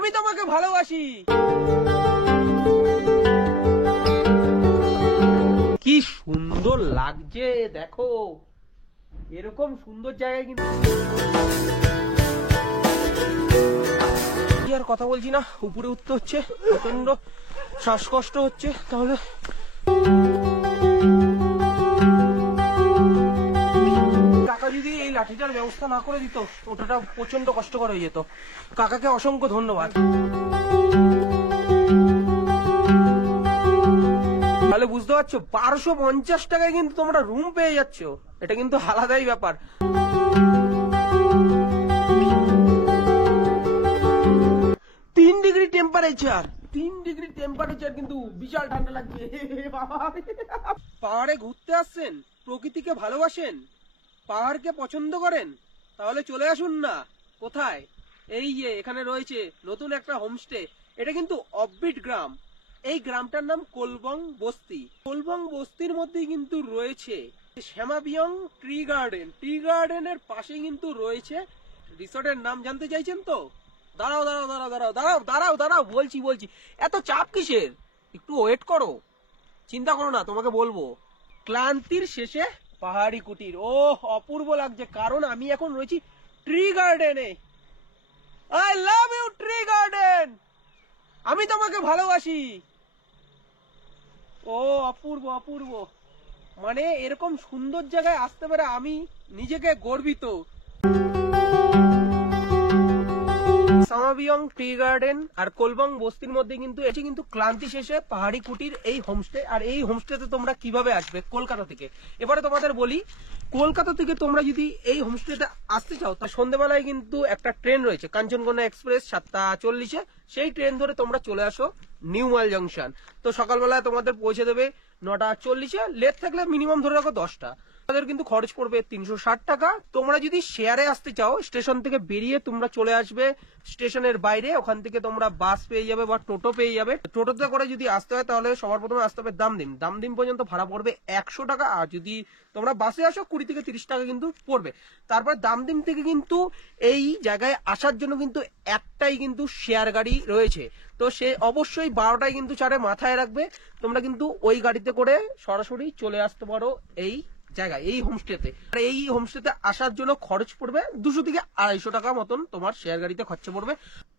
আমি তোমাকে ভালোবাসি। কি সুন্দর লাগছে দেখো, এরকম সুন্দর জায়গায় কিন্তু আর কথা বলছি না, উপরে উঠতে হচ্ছে, প্রচন্ড শ্বাসকষ্ট হচ্ছে। তাহলে কাকা যদি এই লাঠিটার ব্যবস্থা না করে দিত, ওটা প্রচন্ড কষ্টকর হয়ে যেত। কাকাকে অসংখ্য ধন্যবাদ। তাহলে বুঝতে পারছো, 1250 টাকায় কিন্তু তোমরা রুম পেয়ে যাচ্ছ, এটা কিন্তু আলাদাই ব্যাপার। 3 ডিগ্রি টেম্পারেচার, 3 ডিগ্রি টেম্পারেচার কিন্তু বিশাল ঠান্ডা লাগছে। পাহাড়ে ঘুরতে আসছেন, প্রকৃতিকে ভালোবাসেন, পাহাড়কে পছন্দ করেন, তাহলে চলে আসুন না। কোথায়? এই যে এখানে রয়েছে নতুন একটা হোমস্টে। এটা কিন্তু অফবিট গ্রাম। এই গ্রামটার নাম কোলবং বস্তি। কোলবং বস্তির মধ্যেই কিন্তু রয়েছে শ্যামাবিয়ং ট্রি গার্ডেন। ট্রি গার্ডেনের পাশে কিন্তু রয়েছে রিসোর্টের নাম। জানতে চাইছেন তো? দাঁড়াও দাঁড়াও দাঁড়াও দাঁড়াও দাঁড়াও দাঁড়াও দাঁড়াও, বলছি বলছি। এত চাপ কিসের? একটু ওয়েট করো, চিন্তা করো না, তোমাকে বলবো। ক্লান্তির শেষে পাহাড়ি কুটির। ও অপূর্ব লাগছে, কারণ আমি এখন রয়েছি ট্রি গার্ডেনে। I love you tree garden, আমি তোমাকে ভালোবাসি। ও অপূর্ব অপূর্ব, মানে এরকম সুন্দর জায়গায় আসতে পারে আমি নিজেকে গর্বিত। সামাবিয়ং ট্রি গার্ডেন আর কোলবং বস্তির মধ্যে কিন্তু এটি কিন্তু ক্লান্তি শেষে পাহাড়ি কুটির এই হোমস্টে। আর এই হোমস্টেতে তোমরা কিভাবে আসবে কলকাতা থেকে? এবারে তোমাদের বলি, কলকাতা থেকে তোমরা যদি এই হোমস্টেতে আসতে চাও, তা সন্ধ্যেবেলায় কিন্তু একটা ট্রেন রয়েছে কাঞ্চনকন্যা এক্সপ্রেস 7:40-এ। সেই ট্রেন ধরে তোমরা চলে আসো নিউ মাইল জংশন। তো সকালবেলায় তোমাদের পৌঁছে দেবে 9:40-এ। লেট থাকলে মিনিমাম ধরে রাখো 10টা। তাদের কিন্তু খরচ পড়বে 360 টাকা। তোমরা যদি শেয়ারে আসতে চাও, স্টেশন থেকে বেরিয়ে তোমরা চলে আসবে স্টেশনের বাইরে। ওখান থেকে তোমরা বাস পেয়ে যাবে বা টোটো পেয়ে যাবে। টোটোতে করে যদি আসতে হয়, তাহলে সবার প্রথমে আসতে হবে দামদিম। দামদিম পর্যন্ত ভাড়া পড়বে 100 টাকা। আর যদি তোমরা বাসে আসো 20 থেকে 30 টাকা কিন্তু পড়বে। তারপর দামদিম থেকে কিন্তু এই জায়গায় আসার জন্য কিন্তু একটাই কিন্তু শেয়ার গাড়ি রয়েছে। তো সে অবশ্যই 12টায় কিন্তু ছাড়ে, মাথায় রাখবে। তোমরা কিন্তু ওই গাড়িতে করে সরাসরি চলে আসতে পারো এই জায়গায়, এই হোমস্টেতে। আর এই হোমস্টেতে আসার জন্য খরচ পড়বে 200 থেকে 250 টাকা মতন তোমার শেয়ার গাড়িতে খরচা পড়বে।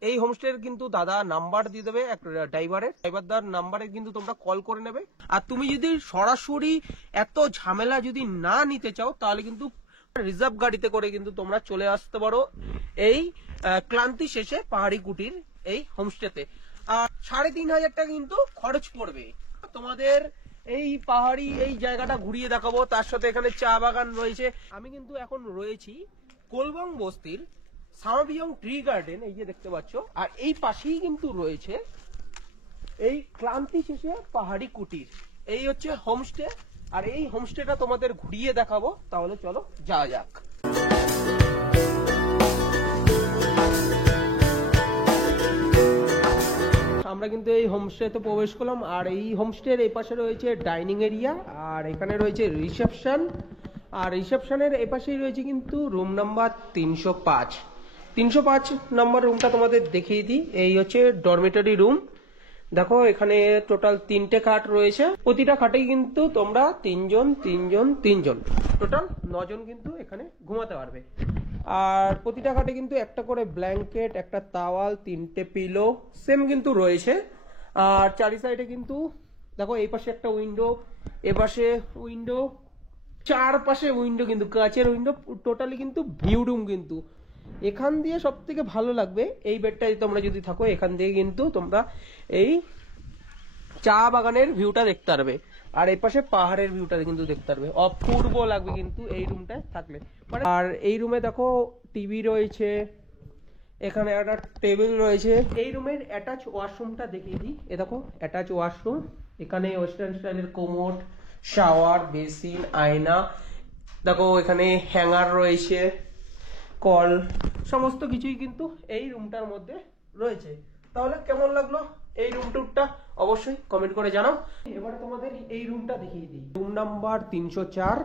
এই হোমস্টের কিন্তু দাদা নাম্বার দিয়ে দেবে এক ড্রাইভারদার নাম্বারে কিন্তু তোমরা কল করে নেবে। আর তুমি যদি সরাসরি এত ঝামেলা যদি না নিতে চাও, তাহলে কিন্তু রিজার্ভ গাড়িতে করে কিন্তু তোমরা চলে আসতে পারো এই ক্লান্তি শেষে পাহাড়ি কুটির এই হোমস্টেতে। আর 3500 টাকা কিন্তু খরচ পড়বে। তোমাদের এই পাহাড়ি এই জায়গাটা ঘুরিয়ে দেখাবো, তার সাথে এখানে চা বাগান রয়েছে। আমি কিন্তু এখন রয়েছি কোলবং বস্তির সামাবিয়ং ট্রি গার্ডেন, এই যে দেখতে পাচ্ছ। আর এই পাশেই কিন্তু রয়েছে এই ক্লান্তি শেষে পাহাড়ি কুটির। এই হচ্ছে হোমস্টে। আর এই হোমস্টেটা তোমাদের ঘুরিয়ে দেখাবো। তাহলে চলো যাওয়া যাক। আমরা কিন্তু এই হোমস্টেতে প্রবেশ করলাম। আর এই হোমস্টের এই পাশে রয়েছে ডাইনিং এরিয়া, আর এখানে রয়েছে রিসেপশন। আর রিসেপশনের এই পাশেই রয়েছে কিন্তু রুম নাম্বার 305 নাম্বার রুমটা তোমাদের দেখিয়ে দিই। এই হচ্ছে ডরমিটরি রুম। দেখো এখানে টোটাল 3টে খাট রয়েছে। প্রতিটা খাটেই কিন্তু তোমরা 3 জন টোটাল 9 জন কিন্তু এখানে ঘুমাতে পারবে। আর প্রতিটা খাটে কিন্তু একটা করে ব্ল্যাঙ্কেট, একটা তাওয়াল, 3টে পিলো সেম কিন্তু রয়েছে। আর চারি সাইডে কিন্তু দেখো এই পাশে একটা উইন্ডো, এ পাশে উইন্ডো, চারপাশে উইন্ডো, কিন্তু কাচের উইন্ডো। টোটালি কিন্তু ভিউ রুম। কিন্তু এখান দিয়ে সব থেকে ভালো লাগবে এই বেডটায় তোমরা যদি থাকো, এখান দিয়ে কিন্তু তোমরা এই চা বাগানের ভিউটা দেখতে পারবে। আর এই পাশে পাহাড়ের ভিউটা কিন্তু দেখতে পারবে, অপূর্ব লাগবে কিন্তু এই রুমটায় থাকলে। আর এই রুমে দেখো টিভি রয়েছে, এখানে একটা টেবিল রয়েছে। এই রুমের অ্যাটাচ ওয়াশরুমটা দেখিয়ে দিই। এ দেখো অ্যাটাচ ওয়াশরুম। এখানে ওয়েস্টার্ন স্টাইলের কোমোড, শাওয়ার, বেসিন, আয়না। দেখো এখানে হ্যাঙ্গার রয়েছে, কল, সমস্ত কিছুই কিন্তু এই রুমটার মধ্যে রয়েছে। তাহলে কেমন লাগলো এই রুম টুরটা অবশ্যই কমেন্ট করে জানাও। এবারে তোমাদের এই রুমটা দেখিয়ে দিই। Room number 304।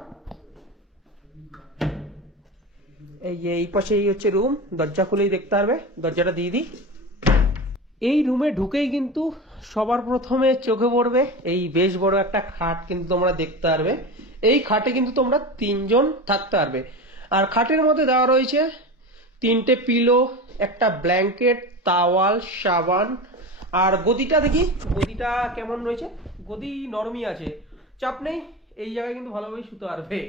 এই যে এই পাশে এই হচ্ছে রুম, দরজা খুলেই দেখতে পারবে। দরজাটা দিয়ে দিই। এই রুমে ঢুকেই কিন্তু সবার প্রথমে চোখে পড়বে এই বেশ বড় একটা খাট কিন্তু তোমরা দেখতে পারবে। এই খাটে কিন্তু তোমরা 3 জন থাকতে পারবে। আর খাটের মধ্যে দেওয়া রয়েছে 3টে পিলো, একটা ব্ল্যাঙ্কেট, তাওয়াল, সাবান। আর গদিটা দেখি, গদিটা কেমন রয়েছে? গদি নরমই আছে, চাপ নেই, এই জায়গায় কিন্তু ভালোভাবে শুতে পারবে।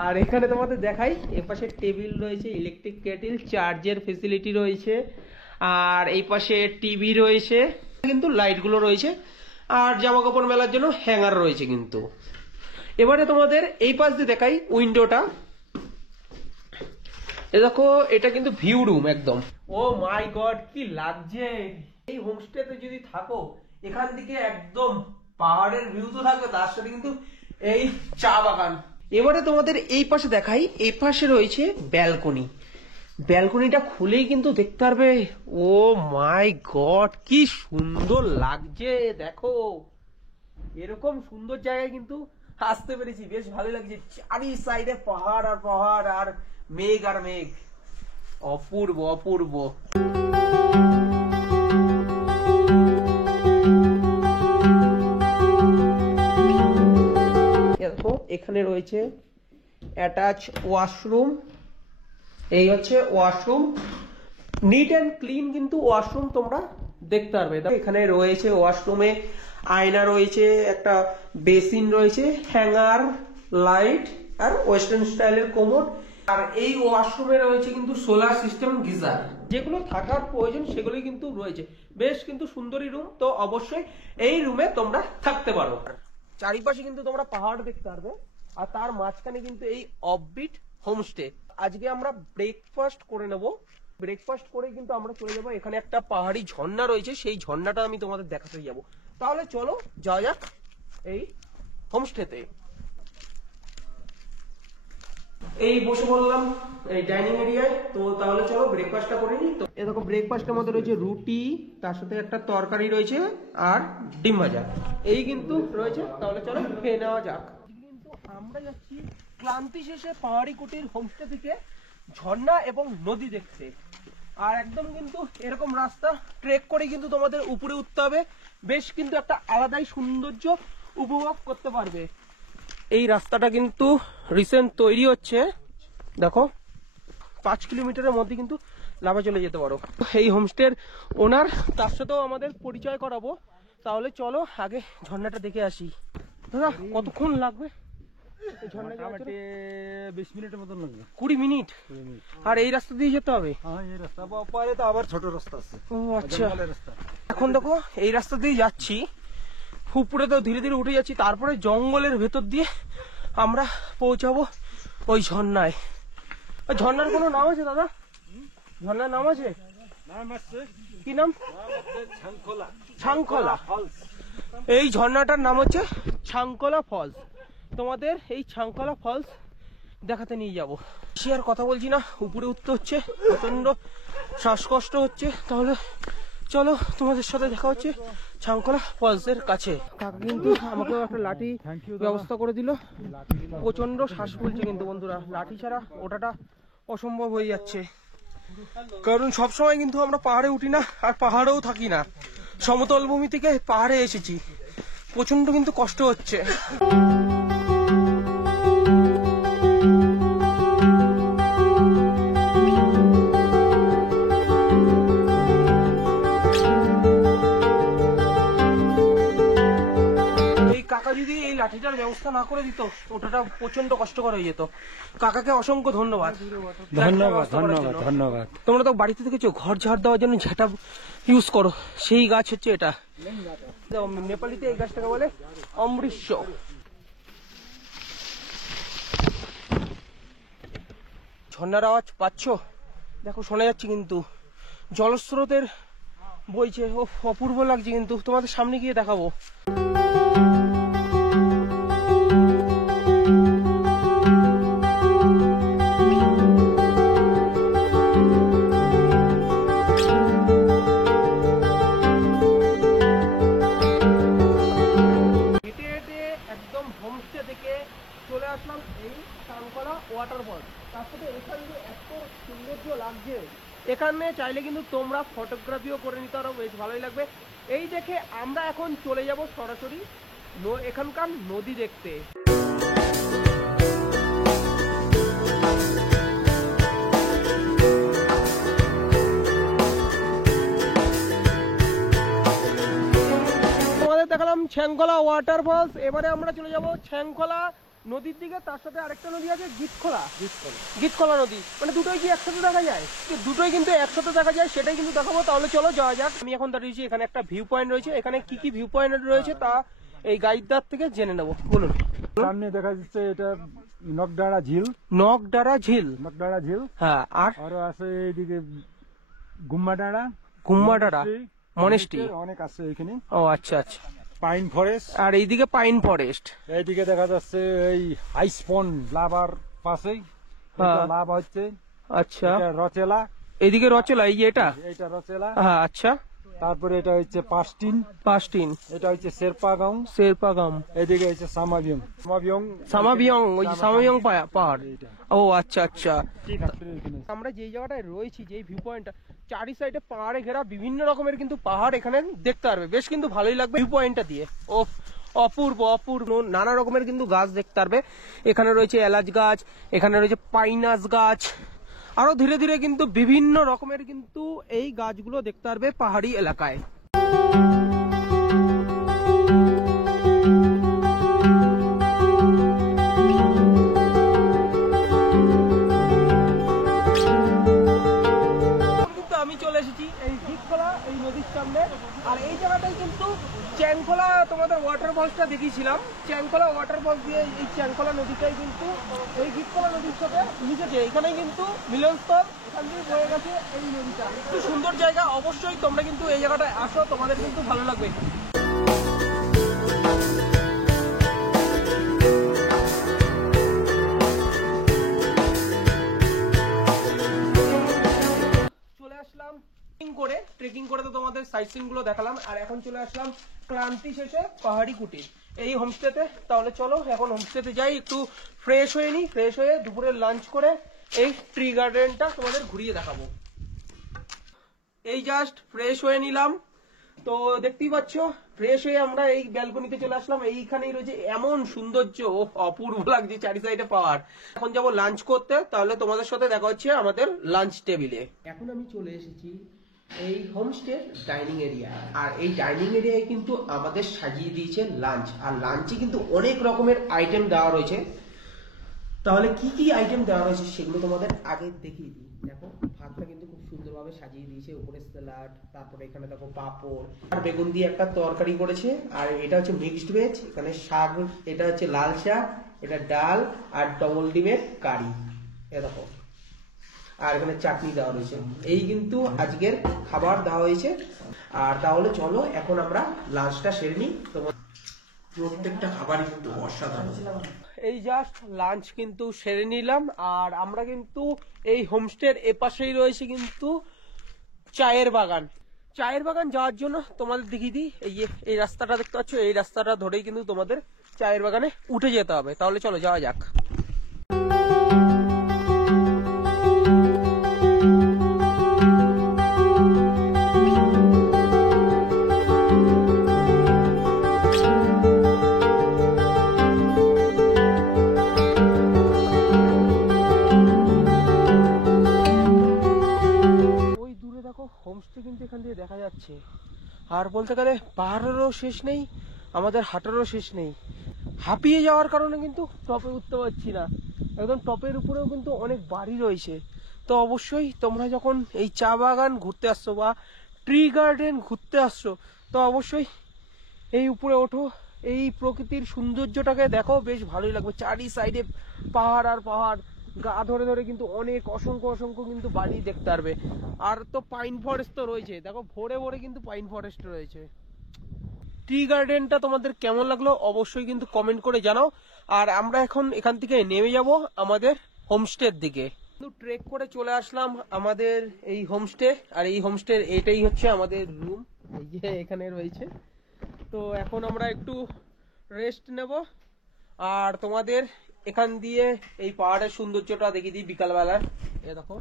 আর এখানে তোমাদের দেখাই, এপাশে টেবিল রয়েছে, ইলেকট্রিক কেটেল, চার্জের ফেসিলিটি রয়েছে, আর এই পাশে টিভি রয়েছে, কিন্তু লাইটগুলো রয়েছে, আর জামা কাপড় মেলার জন্য হ্যাঙ্গার রয়েছে কিন্তু। এবারে তোমাদের এই পাশ দিয়ে দেখাই উইন্ডোটা। এ দেখো, এটা কিন্তু ভিউ রুম একদম। ও মাই গড, কি লাগছে! এই হোমস্টেতে যদি থাকো, এখান থেকে একদম পাহাড়ের ভিউ তো থাকবে, তার সাথে কিন্তু এই চা বাগান। এবারে তোমাদের এই পাশে দেখাই, এই পাশে রয়েছে ব্যালকনি। ব্যালকনিটা খুলেই কিন্তু দেখতে পারবে, ও মাই গড, কি সুন্দর লাগছে! দেখো, এরকম সুন্দর জায়গায় কিন্তু আসতে পেরেছি, বেশ ভালো লাগছে। চারি সাইডে পাহাড় আর পাহাড়, আর মেঘ আর মেঘ, অপূর্ব অপূর্ব। দেখো, এখানে রয়েছে অ্যাটাচ ওয়াশরুম। এই হচ্ছে ওয়াশরুম, নিট অ্যান্ড ক্লিন কিন্তু ওয়াশরুম তোমরা দেখতে পারবে। এখানে রয়েছে ওয়াশরুমে আয়না রয়েছে, একটা বেসিন রয়েছে, হ্যাঙ্গার, লাইট, আর ওয়েস্টার্ন স্টাইলের কোমোড। আর এই ওয়াশরুমে রয়েছে কিন্তু সোলার সিস্টেম গিজার, যেগুলো থাকার প্রয়োজন সেগুলো কিন্তু রয়েছে। বেশ কিন্তু সুন্দরী রুম, তো অবশ্যই এই রুমে তোমরা থাকতে পারো। চারিপাশে কিন্তু তোমরা পাহাড় দেখতে পারবে, আর তার মাঝখানে কিন্তু এই অফবিট হোমস্টে। আজকে আমরা ব্রেকফাস্ট করে নেব, ব্রেকফাস্ট করে কিন্তু আমরা চলে যাবো। এখানে একটা পাহাড়ি ঝর্ণা রয়েছে, সেই ঝর্ণাটা আমি তোমাদের দেখাতে যাব। তাহলে চলো যাওয়া যাক এই হোমস্টেতে। এই বসে বললাম এই ডাইনিং এরিয়ায়, তো তাহলে চলো ব্রেকফাস্টটা করে নিই। তো এই দেখো, ব্রেকফাস্টের মধ্যে রয়েছে রুটি, তার সাথে একটা তরকারি রয়েছে, আর ডিম ভাজা, এই কিন্তু রয়েছে। তাহলে চলো খেয়ে নেওয়া যাক। কিন্তু আমরা যাচ্ছি ক্লান্তি শেষে পাহাড়ি কুটির হোমস্টে থেকে ঝর্ণা এবং নদী দেখতে। আর একদম কিন্তু এরকম রাস্তা ট্রেক করে কিন্তু তোমাদের উপরে উঠতে হবে, বেশ কিন্তু একটা আলাদাই সৌন্দর্য উপভোগ করতে পারবে। এই রাস্তাটা কিন্তু রিসেন্ট তৈরি হচ্ছে, দেখো 5 কিলোমিটারের মধ্যে কিন্তু লাভা চলে যেতে পারো। এই হোমস্টের ওনার, তার সাথেও আমাদের পরিচয় করাবো। তাহলে চলো আগে ঝর্ণাটা দেখে আসি। দাদা, কতক্ষণ লাগবে? 20 মিনিটের মতন লাগবে। 20 মিনিট? আর এই রাস্তা দিয়ে যেতে হবে? এই রাস্তা পরে তো আবার ছোট রাস্তা আছে। ও আচ্ছা, এখন দেখো এই রাস্তা দিয়ে যাচ্ছি, উপরে তো ধীরে ধীরে উঠে যাচ্ছি, তারপরে জঙ্গলের ভেতর দিয়ে আমরা পৌঁছাবো ওই ঝর্ণায়। ঝর্ণার কোনো নাম আছে দাদা? ঝর্ণার নাম আছে? কি নাম? ছাংখলা। এই ঝর্ণাটার নাম হচ্ছে ছাংখলা ফলস। তোমাদের এই ছাংখলা ফলস দেখাতে নিয়ে যাবো। সে আর কথা বলছি না, উপরে উঠতে হচ্ছে, প্রচন্ড শ্বাসকষ্ট হচ্ছে। তাহলে চলো, তোমাদের সাথে দেখা হচ্ছে ছাংখলা ফলস এর কাছে। কাকা কিন্তু আমাকেও একটা লাঠি ব্যবস্থা করে দিল। প্রচন্ড শ্বাস ফুলছে কিন্তু বন্ধুরা, লাঠি ছাড়া ওঠাটা অসম্ভব হয়ে যাচ্ছে। কারণ সবসময় কিন্তু আমরা পাহাড়ে উঠি না, আর পাহাড়েও থাকি না, সমতল ভূমি থেকে পাহাড়ে এসেছি, প্রচন্ড কিন্তু কষ্ট হচ্ছে। যদি এই লাঠিটার ব্যবস্থা না করে দিত, ওটা প্রচন্ড কষ্টকর হয়ে যেত। কাকাকে অসংখ্য ধন্যবাদ। ধন্যবাদ ধন্যবাদ ধন্যবাদ। তোমরা তো বাড়িতে দেখেছো ঘর ঝাড় দেওয়ার জন্য ঝাঁটা ইউজ করো, সেই গাছ হচ্ছে এটা। নেপালিতে এই গাছটাকে বলে অমৃষ্য। ঝর্ণার আওয়াজ পাচ্ছ? দেখো, শোনা যাচ্ছে কিন্তু, জলস্রোতের বইছে। ও অপূর্ব লাগছে কিন্তু, তোমাদের সামনে গিয়ে দেখাবো। একদম হোমস্টে থেকে চলে আসলাম এই ছাংখলা ওয়াটারফল। তার সাথে এখানে এত সৌন্দর্য লাগছে, এখানে চাইলে কিন্তু তোমরা ফটোগ্রাফিও করে নিতে পারো, বেশ ভালোই লাগবে। এই দেখে আমরা এখন চলে যাব সরাসরি এখানকার নদী দেখতে। তোমাদের দেখালাম ছ্যাংখলা ওয়াটারফলস, এবারে আমরা চলে যাব ছ্যাংখলা নদীর দিকে। তার সাথে আরেকটা নদী আছে গীতখোলা নদী, মানে দুটোই কি একসাথে দেখা যায়? দুটোই কিন্তু একসাথে দেখা যায়, সেটাই কিন্তু দেখাবো। তাহলে চলো যাওয়া যাক। আমি এখন দাঁড়িয়েছি, এখানে একটা ভিউ পয়েন্ট রয়েছে। এখানে কি কি ভিউ পয়েন্ট রয়েছে তা এই গাইডদার থেকে জেনে নেবো। বলুন। সামনে দেখা যাচ্ছে এটা নকডাড়া ঝিল। হ্যাঁ, আর আরো আছে এইদিকে গুম্মাডাড়া মনেস্ট্রি অনেক আছে এখানে। ও আচ্ছা আচ্ছা। পাইন ফরেস্ট, আর এইদিকে পাইন ফরেস্ট। এইদিকে দেখা যাচ্ছে এই হাইস্পন লাভার পাশেই লাভ হচ্ছে। আচ্ছা, রচেলা, এইদিকে রচেলা, এই যে এটা রচেলা। হ্যাঁ আচ্ছা। তারপরে এটা হচ্ছে পাস্টিন, এটা হচ্ছে শেরপাগাম, এদিকে হচ্ছে সামাবিয়ং, ওই সামাবিয়ং পাহাড়। এইটা। ও আচ্ছা আচ্ছা। ঠিক আছে, এখানে আমরা যেই জায়গাটায় রয়েছি, যেই ভিউ পয়েন্টটা, চারি সাইডে পাহাড়ে ঘেরা, বিভিন্ন রকমের কিন্তু পাহাড় এখানে দেখতে পারবে। বেশ কিন্তু ভালোই লাগবে ভিউ পয়েন্টটা দিয়ে। ও অপূর্ব নানা রকমের কিন্তু গাছ দেখতে পারবে। এখানে রয়েছে এলাচ গাছ, এখানে রয়েছে পাইনাস গাছ, আরো ধীরে ধীরে কিন্তু বিভিন্ন রকমের কিন্তু এই গাছগুলো দেখতে পারবে পাহাড়ি এলাকায়। আমি চলে এসেছি এই গীতখোলা এই নদীর সামনে। আর এই জায়গাটাই কিন্তু চ্যাংখলা, তোমাদের ওয়াটারফলসটা দেখিয়েছিলাম। চ্যাংখলা ওয়াটারফলস দিয়ে এই চ্যাংখলা নদীটাই কিন্তু এই গীতখোলা নদীর সাথে মিশেছে। এখানেই কিন্তু মিলনস্থল, এখান দিয়ে বয়ে গেছে এই নদীটা। খুব সুন্দর জায়গা, অবশ্যই তোমরা কিন্তু এই জায়গাটায় আসো, তোমাদের কিন্তু ভালো লাগবে। ট্রেকিং করে তো তোমাদের সাইট সিন গুলো দেখালাম, আর এখন চলে আসলাম ক্লান্তি শেষে পাহাড়ি কুটির এই হোমস্টেতে। তাহলে চলো এখন হোমস্টেতে যাই, একটু ফ্রেশ হয়ে নিই। ফ্রেশ হয়ে দুপুরে লাঞ্চ করে এই ট্রি গার্ডেনটা তোমাদের ঘুরিয়ে দেখাবো। এই জাস্ট ফ্রেশ হয়ে নিলাম, তো দেখতেই পাচ্ছ ফ্রেশ হয়ে আমরা এই ব্যালকনিতে চলে আসলাম। এইখানেই রয়েছে এমন সৌন্দর্য, অপূর্ব লাগছে চারি সাইডে পাহাড়। এখন যাবো লাঞ্চ করতে, তাহলে তোমাদের সাথে দেখা হচ্ছে আমাদের লাঞ্চ টেবিলে। এখন আমি চলে এসেছি এই হোমস্টে ডাইনিং এরিয়া, আর এই ডাইনিং এরিয়ায় কিন্তু আমাদের সাজিয়ে দিয়েছে লাঞ্চ। আর লাঞ্চে কিন্তু অনেক রকমের আইটেম দেওয়া রয়েছে। তাহলে কি কি আইটেম দেওয়া রয়েছে সেগুলো তোমাদের আগে দেখিয়ে দিই। দেখো ভাতটা কিন্তু খুব সুন্দরভাবে সাজিয়ে দিয়েছে, উপরে স্যালাড, তারপরে এখানে দেখো পাঁপড় আর বেগুন দিয়ে একটা তরকারি করেছে। আর এটা হচ্ছে মিক্সড ভেজ, এখানে শাক, এটা হচ্ছে লাল শাক, এটা ডাল আর ডবল ডিমের কারি, এ দেখো। আর এখানে চাটনি দেওয়া রয়েছে। এই কিন্তু আজকের খাবার দেওয়া হয়েছে। আর তাহলে চলো এখন আমরা লাঞ্চটা সেরে নিই। তোমার প্রত্যেকটা খাবারই কিন্তু অসাধারণ। এই জাস্ট লাঞ্চ কিন্তু সেরে নিলাম, আর আমরা কিন্তু এই হোমস্টের এপাশেই রয়েছে কিন্তু চায়ের বাগান। চায়ের বাগান যাওয়ার জন্য তোমাদের দেখিয়ে দিই, এই রাস্তাটা দেখতে পাচ্ছ, এই রাস্তাটা ধরেই কিন্তু তোমাদের চায়ের বাগানে উঠে যেতে হবে। তাহলে চলো যাওয়া যাক। হোমস্টে কিন্তু এখান দিয়ে দেখা যাচ্ছে। আর বলতে গেলে পাহাড়েরও শেষ নেই, আমাদের হাঁটারও শেষ নেই। হাঁপিয়ে যাওয়ার কারণে কিন্তু টপে উঠতে পারছি না। একদম টপের উপরেও কিন্তু অনেক বাড়ি রয়েছে। তো অবশ্যই তোমরা যখন এই চা বাগান ঘুরতে আসছো বা ট্রি গার্ডেন ঘুরতে আসছো, তো অবশ্যই এই উপরে ওঠো, এই প্রকৃতির সৌন্দর্যটাকে দেখো, বেশ ভালোই লাগবে। চারি সাইডে পাহাড় আর পাহাড়, গা ধরে ধরে কিন্তু অনেক অসংখ্য কিন্তু বাড়ি দেখতে পারবে। আর তো পাইন ফরেস্ট তো রয়েছে, দেখো ভরে ভরে কিন্তু পাইন ফরেস্ট রয়েছে। ট্রি গার্ডেনটা তোমাদের কেমন লাগলো অবশ্যই কিন্তু কমেন্ট করে জানাও। আর আমরা এখন এখান থেকে নেমে যাব আমাদের হোমস্টের দিকে। ট্রেক করে চলে আসলাম আমাদের এই হোমস্টে, আর এই হোমস্টের এটাই হচ্ছে আমাদের রুম, এই যে এখানে রয়েছে। তো এখন আমরা একটু রেস্ট নেব, আর তোমাদের এখান দিয়ে এই পাহাড়ের সৌন্দর্যটা দেখিয়ে দিই বিকালবেলার। এ দেখো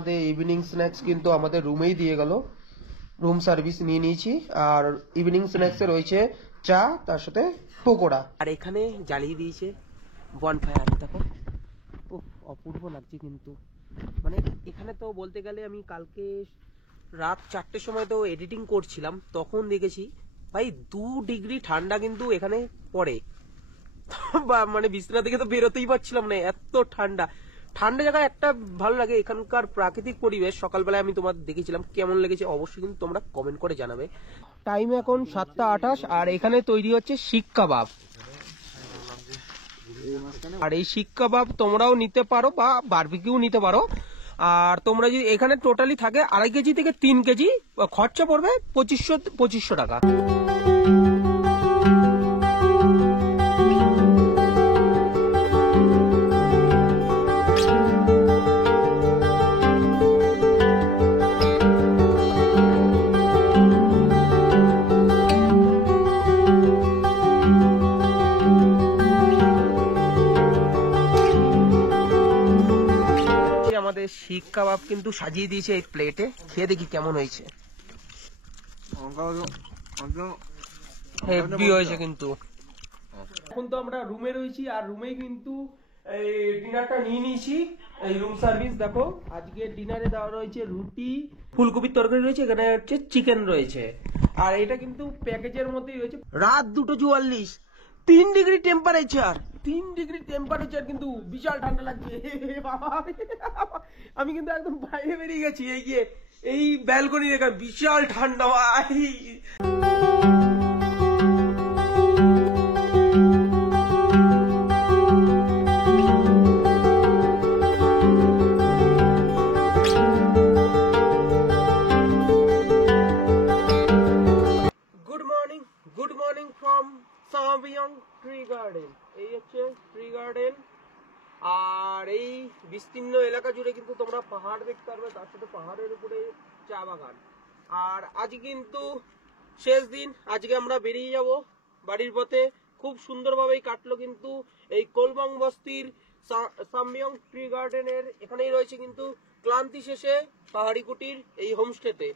আমাদের ইভিনিং স্ন্যাক্স কিন্তু আমাদের রুমেই দিয়ে গেল, রুম সার্ভিস নিয়ে নিয়েছি। আর ইভিনিং স্ন্যাক্সে রয়েছে চা, তার সাথে পকোড়া। আর এখানে জ্বালিয়ে দিয়েছে বনফায়ার, দেখো অপূর্ব লাগছে কিন্তু। মানে এখানে তো বলতে গেলে আমি কালকে রাত 4টের সময় তো এডিটিং করছিলাম, তখন দেখেছি ভাই 2 ডিগ্রি ঠান্ডা কিন্তু এখানে পড়ে। মানে বিছানা থেকে তো বেরোতেই পারছিলাম না, এত ঠান্ডা। ঠান্ডা জায়গায় একটা ভালো লাগে এখানকার প্রাকৃতিক পরিবেশ। সকালবেলায় আমি তোমাদের দেখেছিলাম, কেমন লেগেছে অবশ্যই কিন্তু তোমরা কমেন্ট করে জানাবে। টাইম এখন 7টা 28, আর এখানে তৈরি হচ্ছে শিক কাবাব। আর এই শিক কাবাব তোমরাও নিতে পারো বা বারবিকিউ নিতে পারো। আর তোমরা যদি এখানে টোটালি থাকে 2.5 কেজি থেকে 3 কেজি, খরচা পড়বে 2500 টাকা। আমাদের শিক কাবাব কিন্তু সাজিয়ে দিয়েছে এই প্লেটে, খেয়ে দেখি কেমন হয়েছে। হেভি হয়েছে কিন্তু। এখন তো আমরা রুমে রয়েছি, আর রুমে কিন্তু এই ডিনারটা নিয়ে নিয়েছি। এই রুম সার্ভিস দেখো, আজকে ডিনারে দেওয়া রয়েছে রুটি, ফুলকপির তরকারি রয়েছে, এখানে হচ্ছে চিকেন রয়েছে। আর এটা কিন্তু প্যাকেজের মধ্যেই রয়েছে। রাত 2:44, 3 ডিগ্রি টেম্পারেচার, 3 ডিগ্রি টেম্পারেচার কিন্তু বিশাল ঠান্ডা লাগছে। আমি কিন্তু একদম বাইরে বেরিয়ে গেছি, এই গিয়ে এই ব্যালকনির এখানে বিশাল ঠান্ডা ভাই। Good morning from Samiyong tea garden. এই হচ্ছে ট্রি গার্ডেন। আর এই বিস্তীর্ণ এলাকা জুড়ে কিন্তু তোমরা পাহাড় দেখতে পারবে, তার সাথে পাহাড়ের উপরে চা বাগান। আর আজ কিন্তু শেষ দিন, আজকে আমরা বেরিয়ে যাব বাড়ির পথে। খুব সুন্দরভাবেই কাটলো কিন্তু এই কোলবং বস্তির সামিয়ং ট্রি গার্ডেনের এখানেই রয়েছে কিন্তু ক্লান্তি শেষে পাহাড়ি কুটির এই হোমস্টেতে।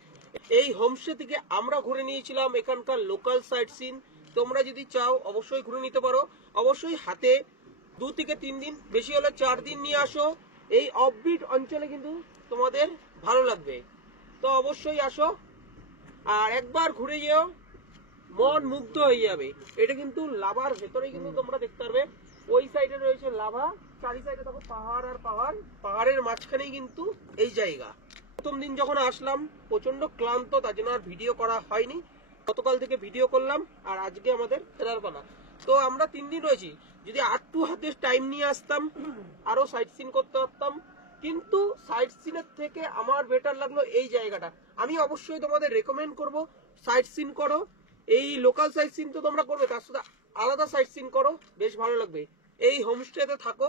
এই হোমস্টে থেকে আমরা ঘুরে নিয়েছিলাম এখানকার লোকাল সাইট সিন। তোমরা যদি চাও অবশ্যই ঘুরে নিতে পারো। অবশ্যই হাতে 2 থেকে 3 দিন, বেশি হলে 4 দিন নিয়ে আসো। এই অফবিট অঞ্চলে কিন্তু তোমাদের ভালো লাগবে, তো অবশ্যই আসো আর একবার ঘুরে যেও, মন মুগ্ধ হয়ে যাবে। এটা কিন্তু লাভার ভেতরে কিন্তু তোমরা দেখতে পারবে, ওই সাইডে রয়েছে লাভা, চারি সাইডে দেখো পাহাড় আর পাহাড়, পাহাড়ের মাঝখানেই কিন্তু এই জায়গা। প্রথম দিন যখন আসলাম প্রচন্ড ক্লান্ত, তার জন্য আর ভিডিও করা হয়নি। গতকাল থেকে ভিডিও করলাম, আর আজকে আমাদের ফেরার পালা। তো আমরা 3 দিন রয়েছি, যদি আরটু হাতে টাইম নিয়ে আসতাম আরো সাইট সিন করতে পারতাম। কিন্তু সাইট সিনের থেকে আমার বেটার লাগলো এই জায়গাটা। আমি অবশ্যই তোমাদের রেকমেন্ড করব সাইট সিন করো। এই লোকাল সাইট সিন তো তোমরা করবে, তার সাথে আলাদা সাইট সিন করো, বেশ ভালো লাগবে। এই হোমস্টেতে থাকো,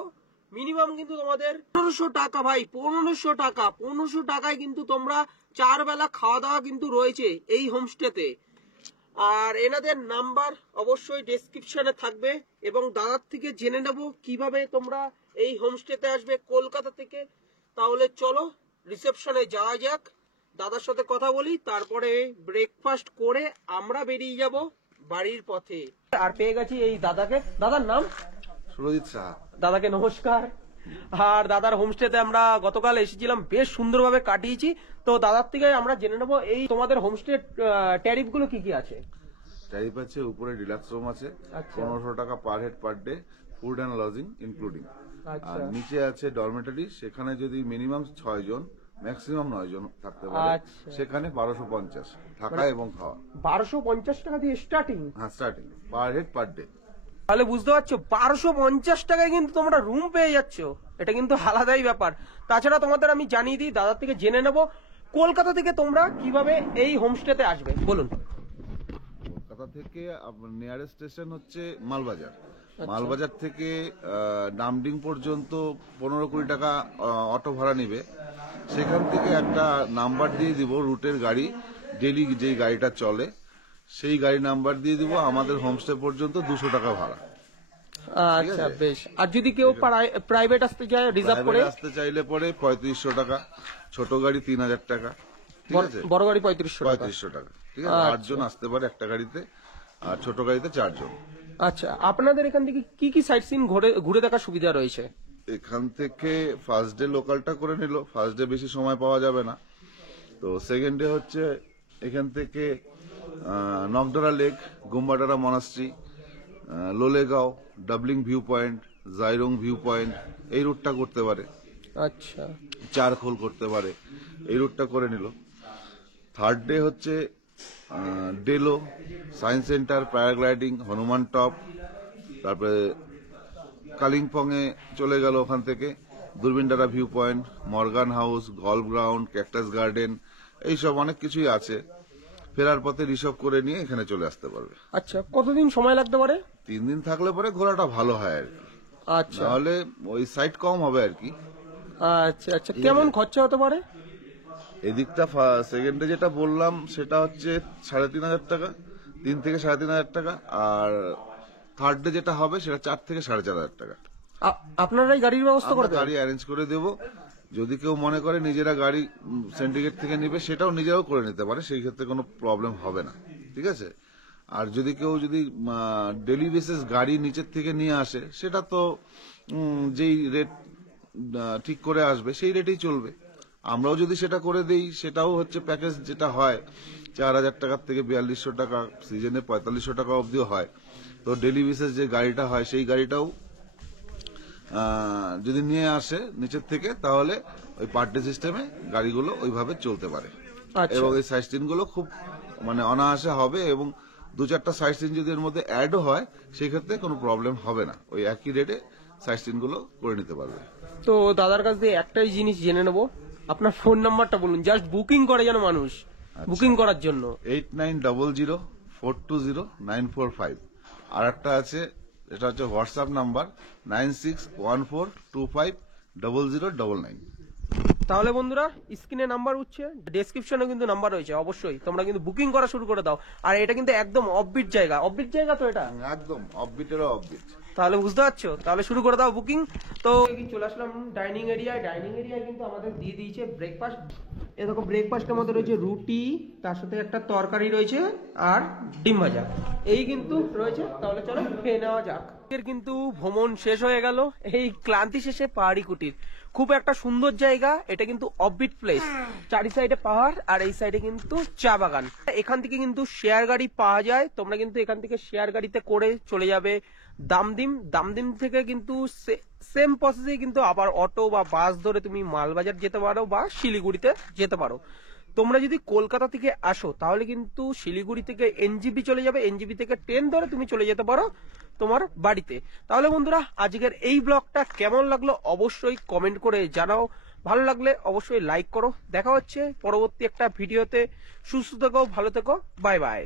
মিনিমাম কিন্তু তোমাদের 1500 টাকা ভাই, 1500 টাকা। 1500 টাকায় কিন্তু তোমরা 4 বেলা খাওয়া দাওয়া কিন্তু রয়েছে এই হোমস্টেতে। আর এনাদের নাম্বার অবশ্যই ডেসক্রিপশনে থাকবে, এবং দাদার থেকে জেনে নেব কিভাবে তোমরা এই হোমস্টেতে আসবে কলকাতা থেকে। তাহলে চলো রিসেপশনে যাওয়া যাক, দাদার সাথে কথা বলি, তারপরে ব্রেকফাস্ট করে আমরা বেরিয়ে যাব বাড়ির পথে। আর পেয়ে গেছি এই দাদাকে। দাদার নাম সুরজিৎ সাহা। দাদাকে নমস্কার। আর দাদার হোমস্টেতে আমরা গতকাল এসেছিলাম, বেশ সুন্দরভাবে কাটিয়েছি। তো দাদার থেকে আমরা জেনে নেবো এই তোমাদের হোমস্টে ট্যারিফ গুলো কি কি আছে। ট্যারিফ আছে, উপরে ডিলাক্স রুম আছে 1500 টাকা per head per day, food and lodging including. আর নিচে আছে ডরমেটরি, সেখানে যদি মিনিমাম 6 জন ম্যাক্সিমাম 9 জন থাকতে পারে, সেখানে 1250 থাকা এবং খাওয়া। 1250 টাকা দিয়ে স্টার্টিং? হ্যাঁ, স্টার্টিং পার হেড পার ডে। তাহলে বুঝতে পারছো 1250 টাকায় কিন্তু তোমরা রুম পেয়ে যাচ্ছ, এটা কিন্তু আলাদাই ব্যাপার। তাছাড়া তোমাদের আমি জানিয়ে দিই, দাদার থেকে জেনে নেবো কলকাতা থেকে তোমরা কিভাবে এই হোমস্টেতে আসবে। বলুন। কলকাতা থেকে নিয়ারেস্ট স্টেশন হচ্ছে মালবাজার। মালবাজার থেকে ডামডিং পর্যন্ত 15-20 টাকা অটো ভাড়া নিবে। সেখান থেকে একটা নাম্বার দিয়ে দিব রুটের গাড়ি, ডেলি যেই গাড়িটা চলে সেই গাড়ি নাম্বার দিয়ে দিব। আমাদের হোমস্টে পর্যন্ত 200 টাকা ভাড়া। আচ্ছা বেশ। আর যদি কেউ প্রাইভেট আসতে চায় রিজার্ভ করে প্রাইভেট আসতে চাইলে পরে 3500 টাকা, ছোট গাড়ি 3000 টাকা, ঠিক আছে, বড় গাড়ি 3500 টাকা। 3500 টাকা, ঠিক আছে। 8 জন আসতে পারে একটা গাড়িতে, আর ছোট গাড়িতে 4 জন। আচ্ছা, আপনাদের এখান থেকে কি কি সাইট সিন ঘুরে দেখার সুবিধা রয়েছে? এখান থেকে ফার্স্ট ডে লোকালটা করে নিল, ফার্স্ট ডে বেশি সময় পাওয়া যাবে না, তো সেকেন্ড ডে হচ্ছে এখান থেকে Nokdara lake, Gumbadara monastery, Lolegaon, Dabling view point, Jairong view point, এই রুটটা করতে পারে। আচ্ছা, চারখোল করতে পারে, এই রুটটা করে নিল। থার্ড ডে হচ্ছে Delo, science centre, paragliding, Hanuman top, তারপরে কালিম্পং এ চলে গেল, ওখান থেকে Durbindara view point, Morgan house, golf ground, cactus garden, এইসব অনেক কিছুই আছে। ফেরার পথে রিসর্ভ করে নিয়ে এখানে চলে আসতে পারবে। আচ্ছা, কতদিন সময় লাগতে পারে? 3 দিন থাকলে পরে ঘোরাটা ভালো হয় আর কি, আচ্ছা তাহলে ওই সাইট কম হবে আর কি। আচ্ছা আচ্ছা, কেমন খরচা হতে পারে? এদিকটা সেকেন্ডে যেটা বললাম সেটা হচ্ছে 3500 টাকা, 3 থেকে 3500 টাকা, আর থার্ড ডে যেটা হবে সেটা 4 থেকে 4500 টাকা। আপনারাই গাড়ির ব্যবস্থা আমরা করবেন? গাড়ি অ্যারেঞ্জ করে দেব। যদি কেউ মনে করে নিজেরা গাড়ি সিন্ডিকেট থেকে নিবে, সেটাও নিজেরাও করে নিতে পারে, সেই ক্ষেত্রে কোনো প্রবলেম হবে না, ঠিক আছে। আর যদি কেউ ডেলি বেসিস গাড়ি নিচের থেকে নিয়ে আসে, সেটা তো যেই রেট ঠিক করে আসবে সেই রেটেই চলবে। আমরাও যদি সেটা করে দেই, সেটাও হচ্ছে প্যাকেজ যেটা হয় 4000 টাকার থেকে 4200 টাকা, সিজনে 4500 টাকা অবধিও হয়। তো ডেলি বেসিস যে গাড়িটা হয় সেই গাড়িটাও যদি নিয়ে আসে নিচের থেকে, তাহলে ওই পার ডে সিস্টেমে গাড়িগুলো ওইভাবে চলতে পারে। এবং এই সাইট সিন গুলো খুব অনায়াসে হবে, এবং 2-4টা সাইট সিন যদি এর মধ্যে অ্যাডও হয়, সেই ক্ষেত্রে কোনো প্রবলেম হবে না, ওই একই রেটে সাইট সিন গুলো করে নিতে পারবে। তো দাদার কাছ থেকে একটাই জিনিস জেনে নেবো, আপনার ফোন নাম্বারটা বলুন, জাস্ট বুকিং করে যেন মানুষ, বুকিং করার জন্য। 8900-420-945। আর একটা আছে, এটা হচ্ছে হোয়াটসঅ্যাপ নাম্বার 9614250099। তাহলে বন্ধুরা, স্ক্রিনে নাম্বার উঠছে, ডেসক্রিপশনে কিন্তু নাম্বার রয়েছে, অবশ্যই তোমরা কিন্তু বুকিং করা শুরু করে দাও। আর এটা কিন্তু একদম অফবিট জায়গা, অফবিট জায়গা তো এটা একদম অফবিটেরও অফবিট, তাহলে বুঝতে পারছো, তাহলে শুরু করে দাও বুকিং। তো চলে আসলাম ডাইনিং এরিয়ায়। ডাইনিং এরিয়ায় কিন্তু আমাদের দিয়ে দিয়েছে ব্রেকফাস্ট। এরকম ব্রেকফাস্টের মধ্যে রয়েছে রুটি, তার সাথে একটা তরকারি রয়েছে, আর ডিম ভাজা, এই কিন্তু রয়েছে। তাহলে চলো খেয়ে নেওয়া যাক। এর কিন্তু ভ্রমণ শেষ হয়ে গেল, এই ক্লান্তি শেষে পাহাড়ি কুটির, খুব একটা সুন্দর জায়গা। এটা কিন্তু অফবিট প্লেস, চারি সাইডে পাহাড়, আর এই সাইডে কিন্তু চা বাগান। এখান থেকে কিন্তু শেয়ার গাড়ি পাওয়া যায়, তোমরা কিন্তু এখান থেকে শেয়ার গাড়িতে করে চলে যাবে দামদিম। দামদিম থেকে কিন্তু সেম প্রসেসে কিন্তু আবার অটো বা বাস ধরে তুমি মালবাজার যেতে পারো বা শিলিগুড়িতে যেতে পারো। তোমরা যদি কলকাতা থেকে আসো, তাহলে কিন্তু শিলিগুড়ি থেকে এনজিবি চলে যাবে, এনজিবি থেকে ট্রেন ধরে তুমি চলে যেতে পারো তোমার বাড়িতে। তাহলে বন্ধুরা, আজকের এই ব্লগটা কেমন লাগলো অবশ্যই কমেন্ট করে জানাও। ভালো লাগলে অবশ্যই লাইক করো। দেখা হচ্ছে পরবর্তী একটা ভিডিওতে। সুস্থ থেকো, ভালো থেকো, বাই বাই।